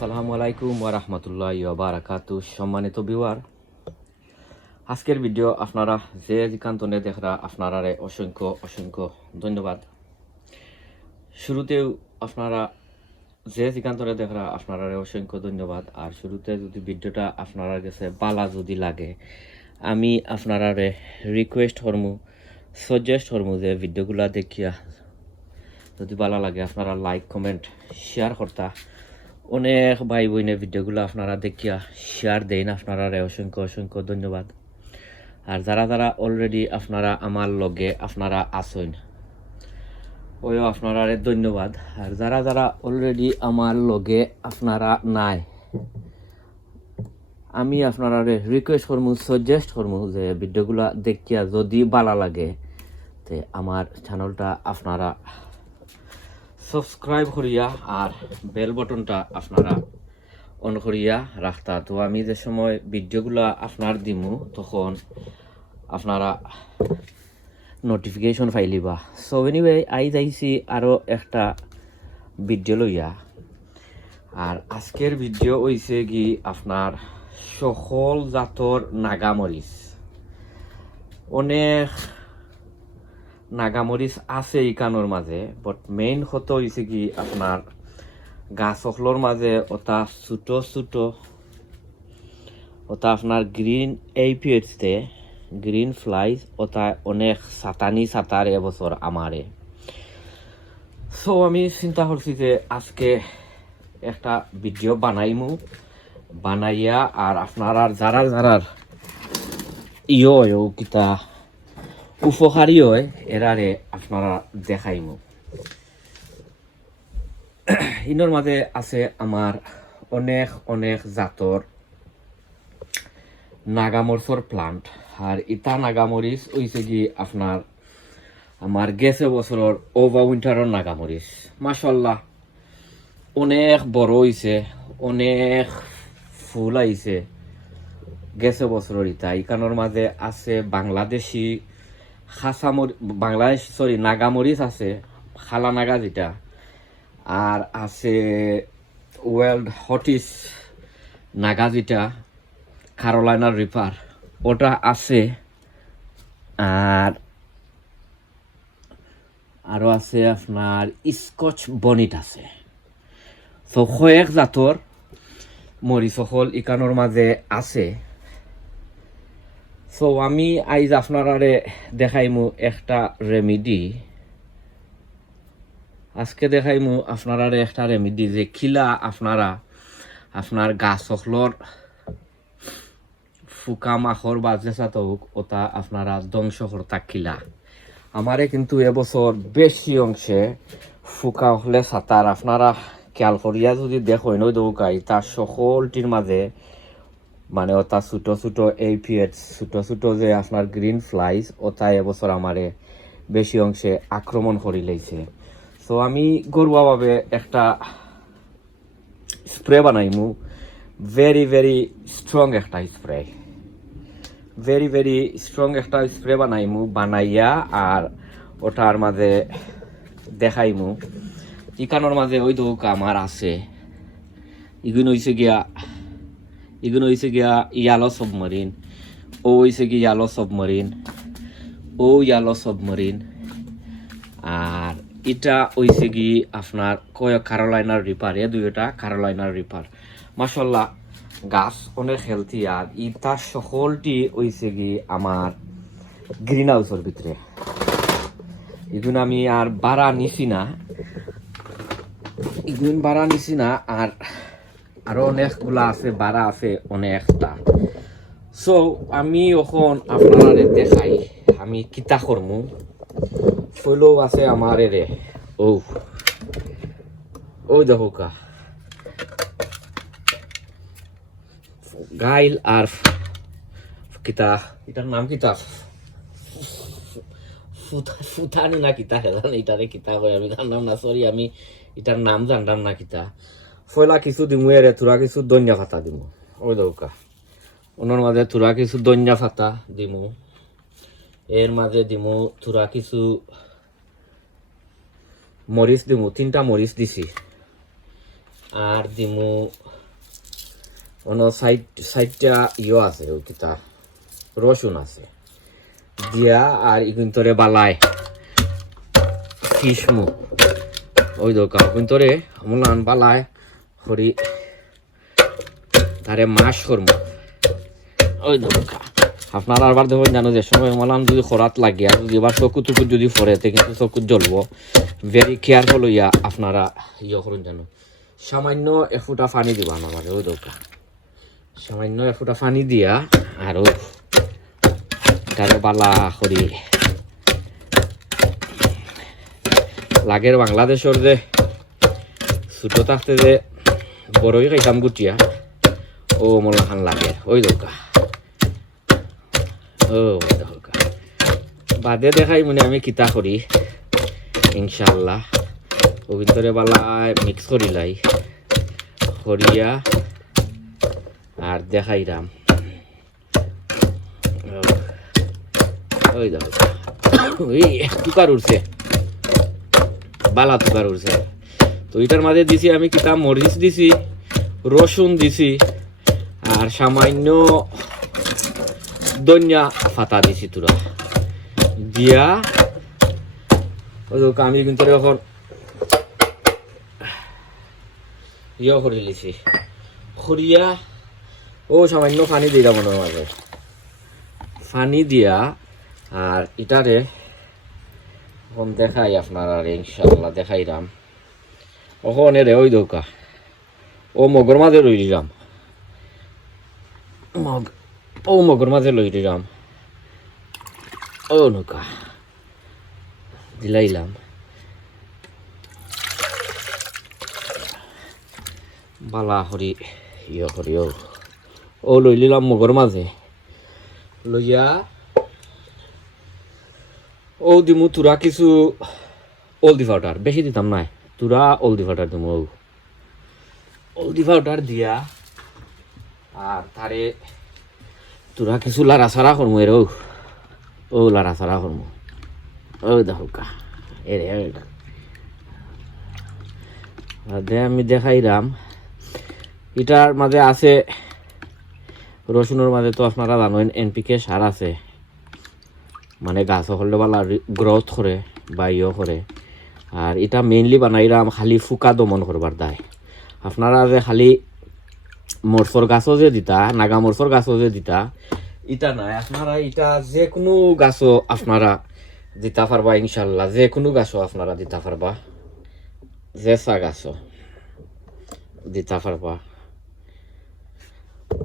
আসসালামু আলাইকুম ওয়া রাহমাতুল্লাহি ওয়া বারাকাতুহু। সম্মানিত ভিউয়ার, আজকের ভিডিও আপনারা যে যেখানে দেখরা আপনারা অসংখ্য অসংখ্য ধন্যবাদ। শুরুতেও আপনারা যে যেখানে দেখরা আপনারা অসংখ্য ধন্যবাদ। আর শুরুতে যদি ভিডিওটা আপনারা কাছে ভালো যদি লাগে, আমি আপনারা রিকোয়েস্ট করমু, সাজেস্ট করমু যে ভিডিওগুলা দেখিয়া যদি ভালো লাগে আপনারা লাইক কমেন্ট শেয়ার করতা। অনেক ভাই বোনের ভিডিওগুলো আপনারা দেখিয়া শেয়ার দেন, আপনারা অসংখ্য অসংখ্য ধন্যবাদ। আর যারা যারা অলরেডি আপনারা আমার লগে আপনারা আসেন, ওইও আপনারা ধন্যবাদ। আর যারা যারা অলরেডি আমার লগে আপনারা নাই, আমি আপনারা রিকোয়েস্ট করমু, সাজেস্ট করমু যে ভিডিওগুলো দেখিয়া যদি ভালো লাগে তে আমার চ্যানেলটা আপনারা সাবস্ক্রাইব করিয়া আর বেল বটনটা আপনারা অন করিয়া রাখতা। তো আমি যে সময় ভিডিওগুলা আপনার দিমু তখন আপনারা নোটিফিকেশন পাইলিবা। সো এনিওয়ে আই যাইছি আরও একটা ভিডিও লইয়া। আর আজকের ভিডিও হইছে কি আপনার সকল জাতর নাগামরিচ। অনেক নাগামরিচ আছে ইকানোর মাঝে, বাট মেইন কথা হয়েছে কি আপনার গাছ অখলোর মাঝে ওটা ছোটো ছোটো ওটা আপনার গ্রিন এইপিএসতে গ্রিন ফ্লাইজ ওটা অনেক সাতানি সাতার এবছর আমারে। সো আমি চিন্তা করছি যে আজকে একটা ভিডিও বানাইয়া আর আপনারা যারা যারা কিতা উপকারী হয় এরারে আপনারা দেখাইমু। ইনোর মাঝে আছে আমার অনেক অনেক জাতর নাগামরিচর প্লান্ট। আর ইটা নাগামরিচ হইছে কি আপনার আমার গেছে বছরের ওভার উইন্টারের নাগামরিচ। মাশাআল্লাহ অনেক বড় হইছে, অনেক ফুল আইছে গেছে বছরের। ইকানোর মাঝে আছে বাংলাদেশি নাগামরিচ আছে, খালা নাগা যেটা, আর আছে ওয়ার্ল্ড হটিস নাগা যেটা ক্যারোলাইনার রিপার ওটা আছে, আর আরও আছে আপনার স্কচ বনিট আছে। তো কয়েক জাতর মরিচ সকল ইকানোর মাঝে আছে। সো আমি আইজ আপনারা দেখাইমু একটা রেমিডি। আজকে দেখাইমু আপনারা একটা রেমিডি যে খিলা আপনারা আপনার গাছ সকলর ফুকা মাখর বা জেসা হোক ওটা আপনারা ধ্বংস করতা খিলা। আমারে কিন্তু এবছর বেশি অংশে ফুকা হলে সাতার আপনারা খেয়াল করিয়া যদি দেখো নই দৌকাই তার সকলটির মাঝে মানে ওটা ছোটো ছোটো এইপিএস ছোটো ছোটো যে আপনার গ্রিন ফ্লাইজ ওটা এবছর আমারে বেশি অংশে আক্রমণ করি লাইছে। সো আমি ঘরোয়াভাবে একটা স্প্রে বানাইমু, ভেরি ভেরি স্ট্রং একটা স্প্রে, ভেরি ভেরি স্ট্রং একটা স্প্রে বানাইয়া আর ওটার মাঝে দেখাইমু। ইকানোর মাঝে ওই দৌকা আমার আছে। এগুলো হইছে গিয়া ইয়ালো সাবমারিন, ও হইছে কি ইয়ালো সাবমারিন, ও ইয়ালো সাবমারিন, আর এটা হইছে কি আপনার ক্যারোলাইনার রিপার। এ দুইটা ক্যারোলাইনার রিপার। মাশাআল্লাহ গাছ অনেক হেলথি। আর ইটা সকলটি হইছে কি আমার গ্রিন হাউসের ভিতরে। এগুলো আমি আর বাড়া নিছি না, আর আরো অনেকগুলা আছে, বাড়া আছে অনেকটা। সো আমি এখন আপনারা দেখাই আমি কিতা করমু। ফলো আছে আমার ও দেখোকা গাইল আর কিতা, এটার নাম কিতা ফুটানি না কিতা হেলান, এটারে কিতা কয় আমি জানলাম না, সরি আমি এটার নাম জানলাম না কিতা। ফয়লা কিছু দিমু এরে থোড়া কিছু দন্যা ফাতা দিমু। ওই দৌকা ওনার মাঝে থোড়া কিছু দন্যা ফাতা দিমু, এর মাঝে দিমু থোড়া কিছু মরিচ দিমু, 3টা মরিচ দিছি, আর দিমু অন্য সাইডটা আছে ও কিতা রসুন আছে দিয়া আর ইগুন্তরে বালায় কিসমু ওই দোকা ইগুন্তরে মুলান বালায় হরি তারে মাস করমু ওই দোকা আপনারা আবার দেখুন জানো যে সময় মলাম যদি খরাত লাগে আর যদি এবার চকু টুকু যদি ফরেতে কিন্তু চকু জ্বলবো ভেরি কেয়ারফুল হইয়া আপনারা করুন জানো সামান্য এক ফুটা পানি দিবা আমার ওই দোকা সামান্য এক ফুটা পানি দিয়া আর তারে বালা করি লাগের বাংলাদেশের যে ছোট থাকতে যে বড়ই খাইতাম গুটিয়া ও মলাখান লাগে ওই দোকা বাদে দেখাই মানে আমি কিতা করি ইনশাল্লাহ ও ভিতরে বালা মিক্স করিলাই করিয়া আর দেখাইরাম ওই দেখো ওই তুকার উঠছে বালা তুকার উঠছে তো এটার মাঝে দিছি আমি কিতা মরিচ দিছি রসুন দিছি আর সামান্য ধনিয়া পাতা দিছি তোরা দিয়া ওই আমি কিন্তু এখন করে লিছি খরিয়া ও সামান্য পানি দিলাম মনের মাঝে পানি দিয়া আর ইটারে এখন দেখাই আপনারা ইনশাল্লাহ দেখাইলাম ওখানে রে ওই দৌকা ও মগর মাঝে লই দিলাম মগর মাঝে লই দিলাম ও নৌকা দিলাইলাম বালা হরি করি ও লই নিলাম মগর মাঝে লইয়া ও দিমু তুরা কিছু হলদি পাউডার বেশি দিতাম নাই তুরা হলদি পাউডার দিমু হলদি পাউডার দিয়া আর তারে তুরা কিছু লাড়া সারা করমু এর ও লাড়া সারা করমু ও দেখো কা এরে আমি দেখাইলাম এটার মাঝে আছে রসুনের মাঝে তো আপনারা জানেন এনপিকে সার আছে মানে গাছ হলে বালা গ্রোথ করে বা করে আর এটা মেইনলি বানাইলাম খালি ফুকা দমন করবার দায় আপনারা যে খালি মরসর গাছও যে দিতা নাগা মরসর গাছও যে দিতা এটা নাই আপনারা এটা যে কোনো গাছও আপনারা দিতে পারবা ইনশাল্লাহ যে কোনো গাছও আপনারা দিতে পারবা যে চা গাছও দিতে পারবা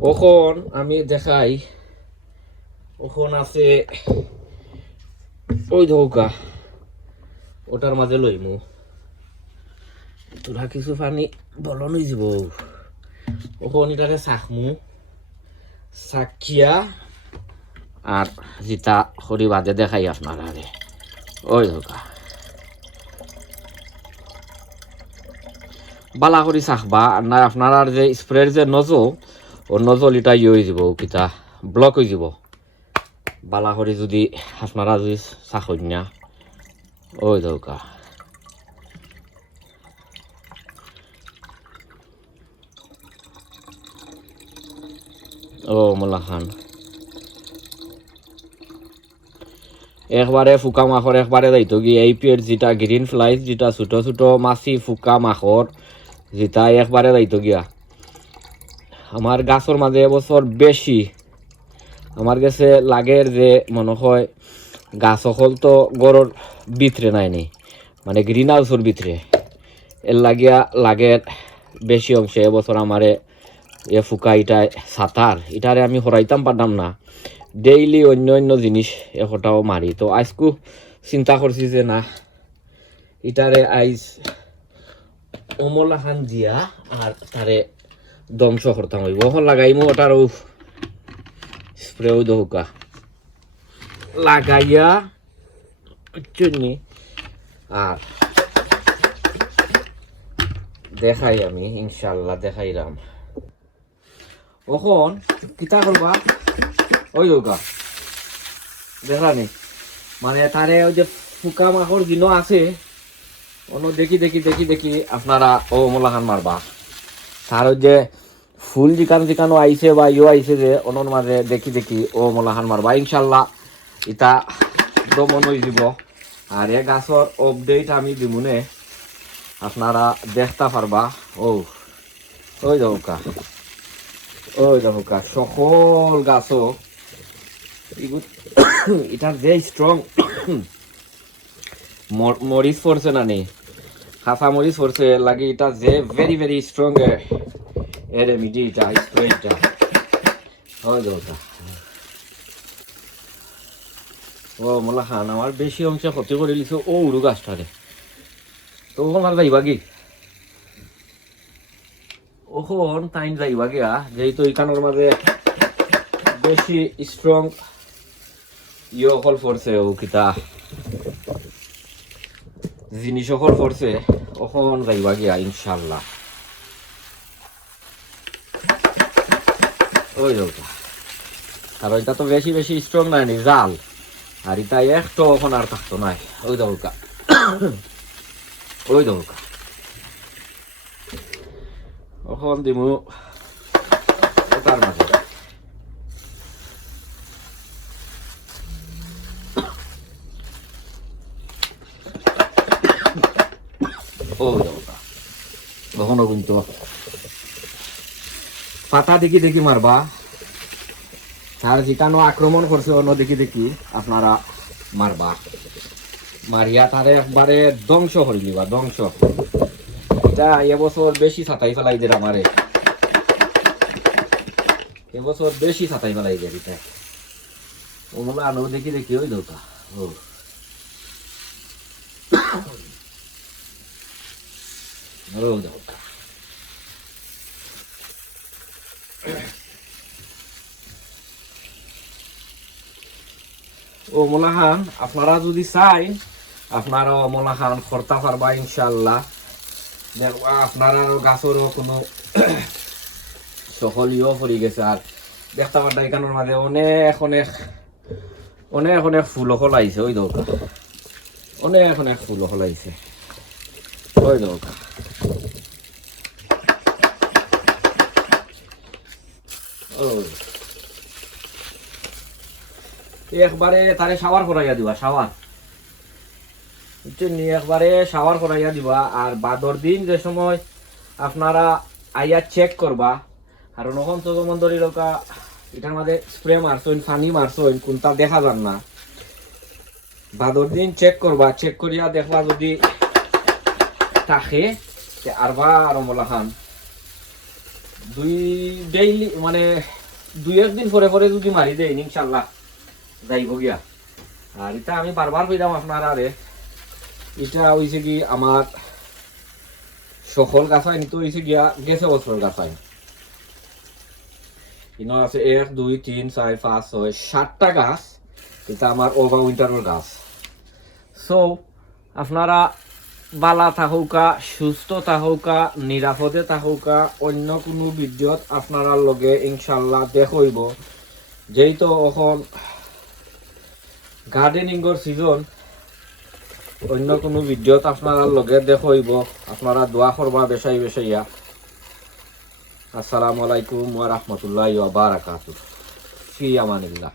ওখন আমি দেখাই ওখন আছে ওই ধৌকা ওটার মাঝে লইমু তোরা কিছু পানি বলন হয়ে যাব ওখন এটাকে চাখমু চাকিয়া আর যেটা খড়ি বাদে দেখাই আপনারা ওই ধৌকা বালা করে চাখবা না আপনারা যে স্প্রের যে নজল ও নজল এটা হয়ে যাব কিতা ব্লক হয়ে যাব বালা করে যদি আপনারা যদি চাখন না ওই দৌকা ও মোল্লা খান একবারে ফুকা মাখর একবারে যাইতো কি এই পেট যেটা গ্রিন ফ্লাইস যেটা ছোট ছোট মাছি ফুকা মাখর যেটা একবারে যাইতো গিয়া আমার গাছের মাঝে এবছর বেশি আমার কাছে লাগের যে মনে হয় গাছ সকল তো গড়ের ভিতরে নাইনি মানে গ্রিন হাউসের ভিতরে এর লাগিয়া লাগের বেশি অংশে এবছর আমারে এ ফুকা ইটায় সাঁতার ইটারে আমি হরাইতাম পারতাম না ডেইলি অন্য অন্য জিনিস এটাও মারি তো আজকু চিন্তা করছি যে না ইটারে আইজ অমলা খান দিয়া আর তারে ধ্বংস করতাম হইব এখন লাগাইমু ওটারও স্প্রেও দৌকা লাগাইয়া চুনি আর দেখাই আমি ইনশাল্লাহ দেখাইলাম এখন কিতা করবা ওই দৌকা দেখানি মানে তারে ওই যে ফুকা মাখর দিন আছে অন্য দেখি আপনারা ও মোলাখান মারবা তার ওই যে ফুল জিকানো আইছে বা ইও আইছে যে অনর মাঝে দেখি দেখি ও মলাহান মারবা ইনশাল্লাহ ইটা দমন হয়ে যাব। আর এ গাছর আপডেট আমি দিমুনে আপনারা দেখতে পারবা। ওই দেখোকা সকল গাছও এটার যে স্ট্রং মরিচ পড়ছে না নি হাফা মরিচ পড়ছে লাগে এটা যে ভেরি ভেরি স্ট্রং রেমিডি এটা স্প্রেটা। ওই দেখোকা ও মোলা খান আমার বেশি অংশ ক্ষতি করে লিছে ও উড়ু গাছটারে তো ওখান যাইবা কি ওখন টাইম যাইবা গিয়া যেহেতু এখানোর মাঝে বেশি স্ট্রং ইয়কল ফোরছে ও কিতা জিনিস সকল ফোরছে ওখন যাইবা গিয়া ইনশাল্লাহ। ওই যাওটা আর ওইটা তো বেশি বেশি স্ট্রং নাই নি জাল আর এটা একটু ওখন আর থাকতো নাই। ওই দৌকা ওখন দিমু তার মাঝে কখনো কিন্তু পাতা দেখি দেখি মারবা আর যেখানো আক্রমণ করছে অন্য দেখি দেখি আপনারা মারবা মারিয়া তারে একবারে ধ্বংস করে দিবা ধ্বংস। এটা এবছর বেশি ছাতাই ফেলাই দিয়ে আমারে এবছর বেশি ছাতাই ফেলাই দিয়ে এটা ওগুলো আনো দেখি দেখি ওই দৌকা ও মোলাহান আপনারা যদি চাই আপনারা মোলাহান খরতা পারবা ইনশাল্লাহ। দেখবা আপনারা গাছেরও কোনো সকলিও পড়ে গেছে আর দেখতে পারটা এখানোর মাঝে অনেক অনেক অনেক অনেক ফুল ফলাইছে ওই দৌকা অনেক অনেক ফুল ফলাইছে ওই দৌকা একবারে তারে শাওয়ার করাইয়া দিবা শাওয়ার একবারে শাওয়ার করাইয়া দিবা। আর বাদর দিন যে সময় আপনারা আইয়া চেক করবা আর নখন তো যেমন ধরি লোকা এটার মাঝে স্প্রে মারছইন পানি মারছইন কোনটা দেখা যান না বাদর দিন চেক করবা চেক করিয়া দেখবা যদি থাকে আরবা আর মোলাহান ডেইলি মানে 2-1 দিন পরে পরে যদি মারি দেয় ইনশাল্লাহ যাইব গিয়া। আর এটা আমি বারবার কইলাম আপনারা আরে এটা হইছে কি আমার সকল গাছাই নিতে হইছে গিয়া গেছে বছর গাছাই ইনো আছে 1 2 3 4 5 6 7টা গাছ এটা আমার ওভার উইন্টারের গাছ। সো আপনারা বালা থাকুকা সুস্থ থাকুকা নিরাপদে থাকুকা অন্য কোনো ভিডিওত আপনারা লগে ইনশাল্লাহ দেখইব যেহেতু এখন গার্ডেনিংর সিজন অন্য কোনো ভিডিওত আপনারা লগে দেখইব আপনারা দোয়া করবা বেশাই বেশাইয়া। আসসালামু আলাইকুম ওয়া রাহমাতুল্লাহি ওয়া বারাকাতুহু ফি আমানিল্লাহ।